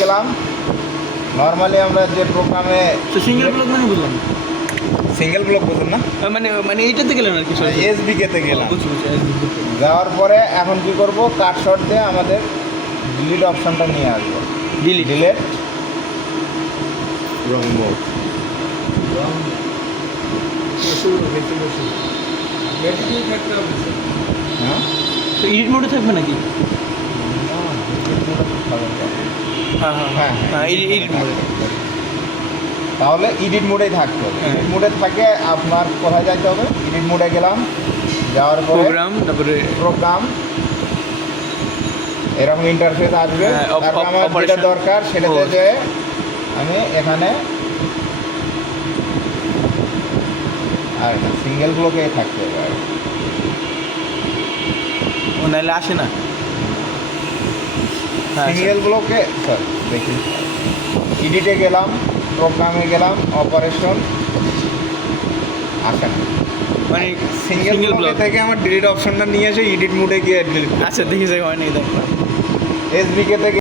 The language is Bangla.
গেলাম। নর্মালি আমরা যে প্রোগ্রামে তো সিঙ্গেল ব্লক মানে বুঝলাম না। সিঙ্গেল ব্লক বলুন না, মানে এইটাতে গেলেন আর কি। এসবিকেতে গেলাম। বুঝছি যাওয়ার পরে এখন কি করব, কাট শট দিয়ে আমাদের ডিলিট অপশনটা নিয়ে আসবো। ডিলেট রং মোড। হ্যাঁ, তো এডিট মোডে থাকবে নাকি? হ্যাঁ হ্যাঁ হ্যাঁ হ্যাঁ এডিট মোডে। তাহলে এডিট মোডেই থাকতে হবে। হ্যাঁ। এডিট মোডে থাকে আপনার কোথায় যাইতে হবে, এডিট মোডে গেলাম, যাওয়ার পরে প্রোগ্রাম, তারপরে প্রোগ্রাম, এরকম ইন্টারফেস আসবে। হ্যাঁ, তারপর আমার যেটা operation। দরকার সেটাতে যে আমি এখানে আর সিঙ্গেল ব্লকে থাকতে হবে আর ও নাহলে আসে না। হ্যাঁ সিঙ্গেল ব্লকে স্যার দেখি, এডিটে গেলাম, প্রোগ্রামে গেলাম, অপারেশন, আসে না। মানে সিঙ্গেল ব্লক থেকে আমার ডিলিট অপশনটা নিয়ে এসে এডিট মোডে গিয়ে ডিলিট। আচ্ছা দেখি যাই হয় নাকি দেখো। এসবিকে থেকে